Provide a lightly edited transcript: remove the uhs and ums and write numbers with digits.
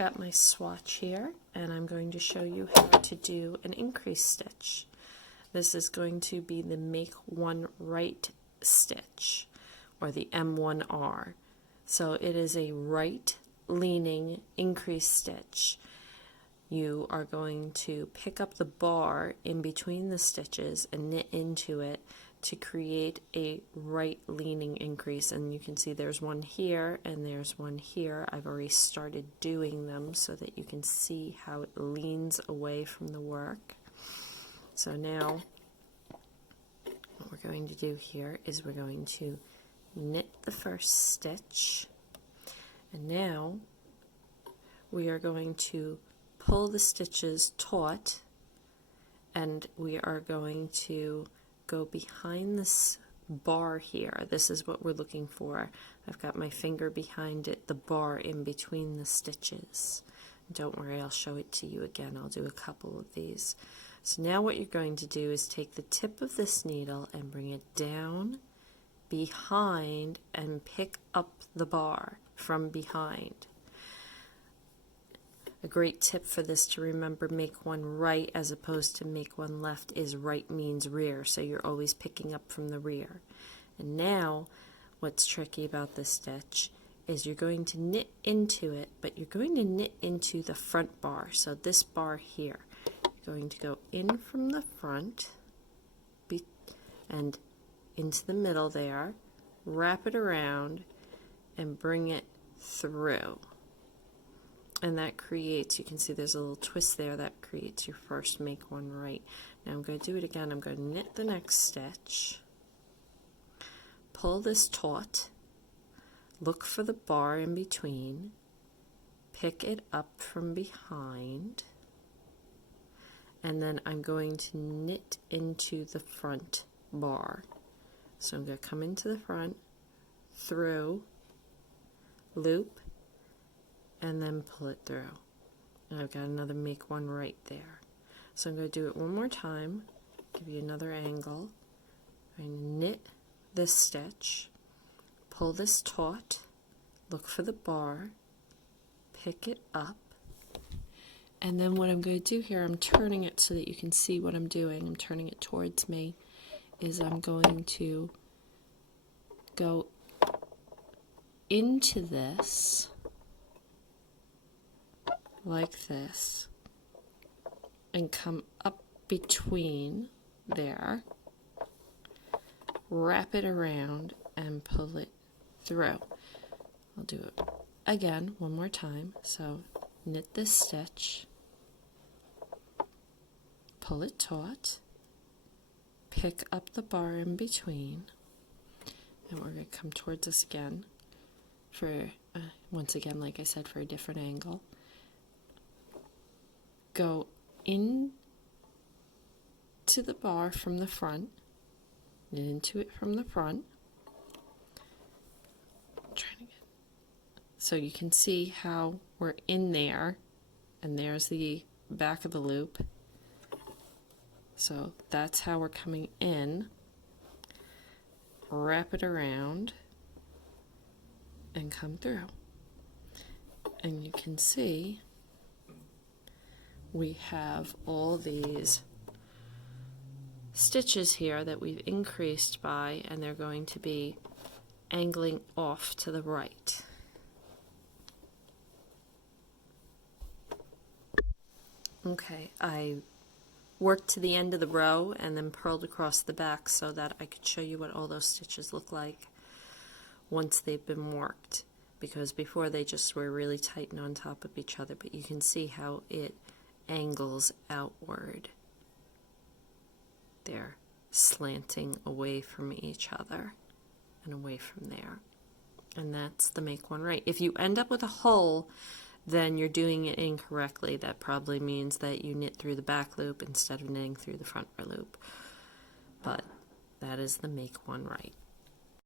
got my swatch here, and I'm going to show you how to do an increase stitch. This is going to be the Make One Right stitch, or the M1R. So it is a right leaning increase stitch. You are going to pick up the bar in between the stitches and knit into it to create a right leaning increase. And you can see there's one here and there's one here. I've already started doing them so that you can see how it leans away from the work. So now what we're going to do here is we're going to knit the first stitch, and now we are going to pull the stitches taut, and we are going to go behind this bar here. This is what we're looking for. I've got my finger behind it, the bar in between the stitches. Don't worry, I'll show it to you again. I'll do a couple of these. So now what you're going to do is take the tip of this needle and bring it down behind and pick up the bar from behind. A great tip for this to remember, make one right as opposed to make one left, is right means rear, so you're always picking up from the rear. And now what's tricky about this stitch is you're going to knit into it, but you're going to knit into the front bar. So this bar here, you're going to go in from the front and into the middle there, wrap it around and bring it through. And that creates, you can see there's a little twist there, that creates your first Make One Right. Now I'm going to do it again. I'm going to knit the next stitch, pull this taut, look for the bar in between, pick it up from behind, and then I'm going to knit into the front bar. So I'm going to come into the front, through, loop, and then pull it through. And I've got another Make One Right there. So I'm going to do it one more time, give you another angle. I'm going to knit this stitch, pull this taut, look for the bar, pick it up, and then what I'm going to do here, I'm turning it so that you can see what I'm doing. I'm turning it towards me, is I'm going to go into this like this and come up between there, wrap it around and pull it through. I'll do it again one more time. So knit this stitch, pull it taut, pick up the bar in between, and we're going to come towards us again for once again, like I said, for a different angle. Go in to the bar from the front, knit into it from the front. So you can see how we're in there, and there's the back of the loop. So that's how we're coming in. Wrap it around and come through. And you can see we have all these stitches here that we've increased by, and they're going to be angling off to the right. Okay, I worked to the end of the row and then purled across the back so that I could show you what all those stitches look like once they've been worked, because before they just were really tight and on top of each other, but you can see how it angles outward. They're slanting away from each other and away from there. And that's the Make One Right. If you end up with a hole, then you're doing it incorrectly. That probably means that you knit through the back loop instead of knitting through the front loop. But that is the Make One Right.